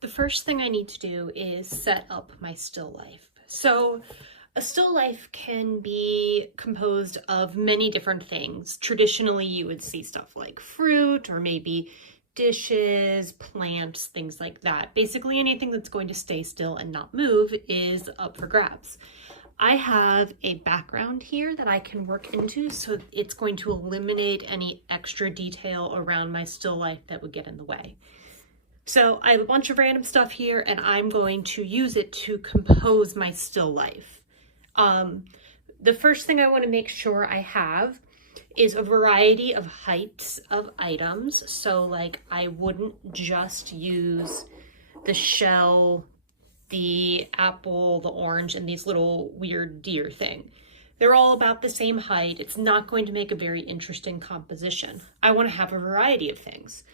The first thing I need to do is set up my still life. So a still life can be composed of many different things. Traditionally, you would see stuff like fruit or maybe dishes, plants, things like that. Basically, anything that's going to stay still and not move is up for grabs. I have a background here that I can work into, so it's going to eliminate any extra detail around my still life that would get in the way. So I have a bunch of random stuff here and I'm going to use it to compose my still life. The first thing I want to make sure I have is a variety of heights of items. So like I wouldn't just use the shell, the apple, the orange, and these little weird deer thing. They're all about the same height. It's not going to make a very interesting composition. I want to have a variety of things.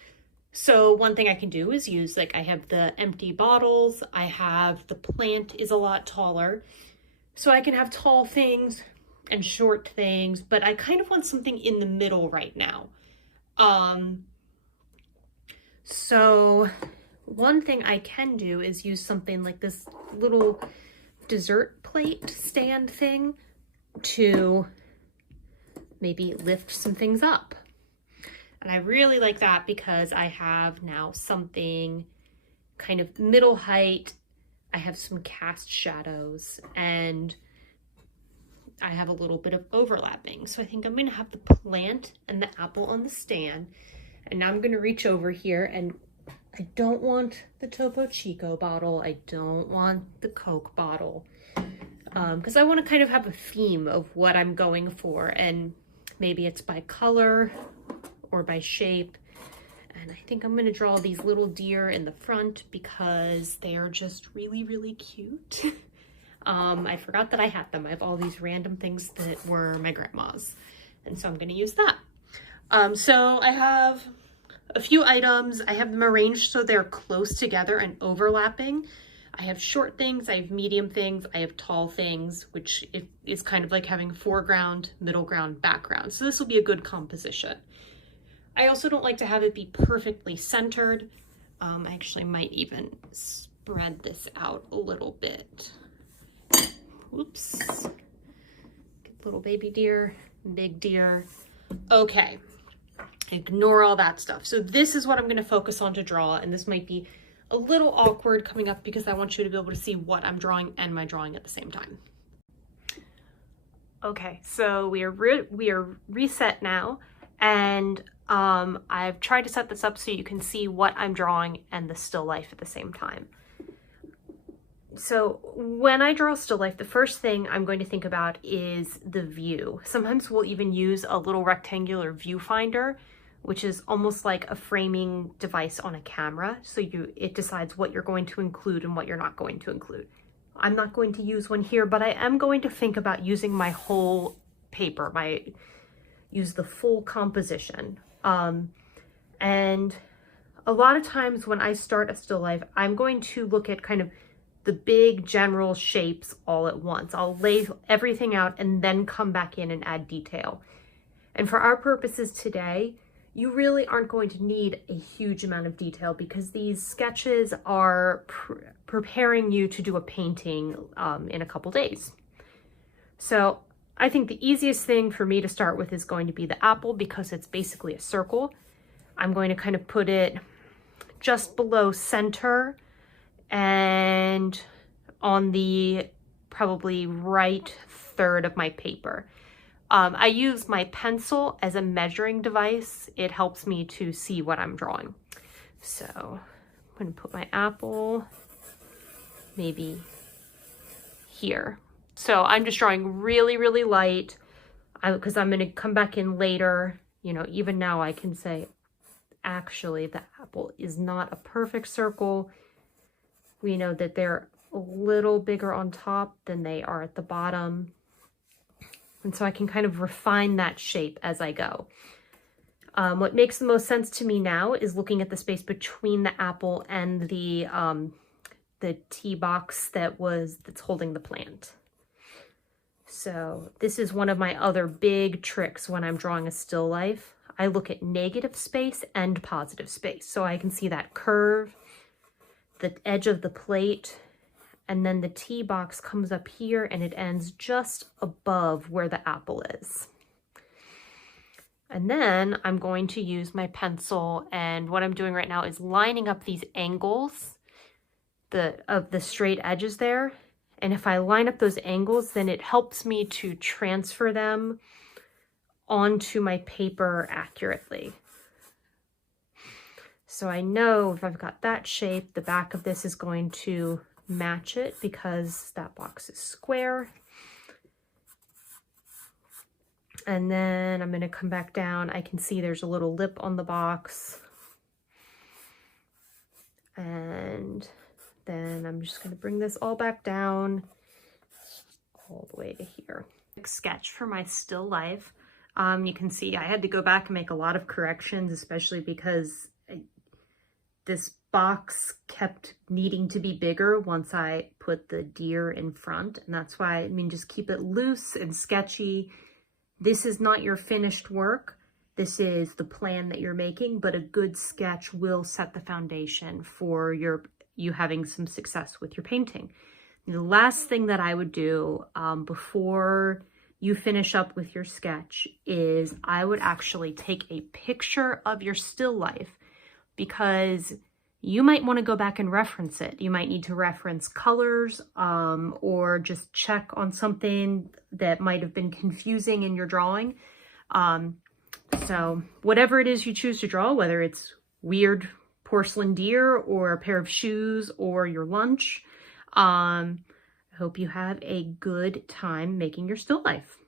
So one thing I can do is use, like I have the empty bottles, I have the plant is a lot taller. So I can have tall things and short things, but I kind of want something in the middle right now. So one thing I can do is use something like this little dessert plate stand thing to maybe lift some things up. And I really like that because I have now something kind of middle height. I have some cast shadows and I have a little bit of overlapping. So I think I'm going to have the plant and the apple on the stand. And now I'm going to reach over here, and I don't want the Topo Chico bottle. I don't want the Coke bottle because I want to kind of have a theme of what I'm going for. And maybe it's by color or by shape. And I think I'm going to draw these little deer in the front because they are just really, really cute. I forgot that I had them. I have all these random things that were my grandma's. And so I'm going to use that. So I have a few items. I have them arranged so they're close together and overlapping. I have short things, I have medium things, I have tall things, which is kind of like having foreground, middle ground, background. So this will be a good composition. I also don't like to have it be perfectly centered. I actually might even spread this out a little bit. Whoops. Little baby deer, big deer. Okay, ignore all that stuff. So this is what I'm going to focus on to draw, and this might be a little awkward coming up because I want you to be able to see what I'm drawing and my drawing at the same time. Okay, so we are reset now, and I've tried to set this up so you can see what I'm drawing and the still life at the same time. So when I draw still life, the first thing I'm going to think about is the view. Sometimes we'll even use a little rectangular viewfinder, which is almost like a framing device on a camera. So it decides what you're going to include and what you're not going to include. I'm not going to use one here, but I am going to think about using my whole paper, use the full composition. And a lot of times when I start a still life, I'm going to look at kind of the big general shapes all at once. I'll lay everything out and then come back in and add detail. And for our purposes today, you really aren't going to need a huge amount of detail because these sketches are preparing you to do a painting in a couple days. So I think the easiest thing for me to start with is going to be the apple because it's basically a circle. I'm going to kind of put it just below center and on the probably right third of my paper. I use my pencil as a measuring device. It helps me to see what I'm drawing. So I'm going to put my apple maybe here. So I'm just drawing really, really light because I'm going to come back in later. You know, even now I can say, actually, the apple is not a perfect circle. We know that they're a little bigger on top than they are at the bottom. And so I can kind of refine that shape as I go. What makes the most sense to me now is looking at the space between the apple and the tea box that's holding the plant. So this is one of my other big tricks when I'm drawing a still life. I look at negative space and positive space. So I can see that curve, the edge of the plate, and then the tea box comes up here and it ends just above where the apple is. And then I'm going to use my pencil, and what I'm doing right now is lining up these angles of the straight edges there. And if I line up those angles, then it helps me to transfer them onto my paper accurately. So I know if I've got that shape, the back of this is going to match it because that box is square. And then I'm going to come back down. I can see there's a little lip on the box. And then I'm just going to bring this all back down all the way to here. Sketch for my still life. You can see I had to go back and make a lot of corrections, especially because this box kept needing to be bigger once I put the deer in front. And that's why, I mean, just keep it loose and sketchy. This is not your finished work. This is the plan that you're making, but a good sketch will set the foundation for you having some success with your painting. The last thing that I would do before you finish up with your sketch is I would actually take a picture of your still life, because you might want to go back and reference it. You might need to reference colors or just check on something that might have been confusing in your drawing. So whatever it is you choose to draw, whether it's weird porcelain deer or a pair of shoes or your lunch, I hope you have a good time making your still life.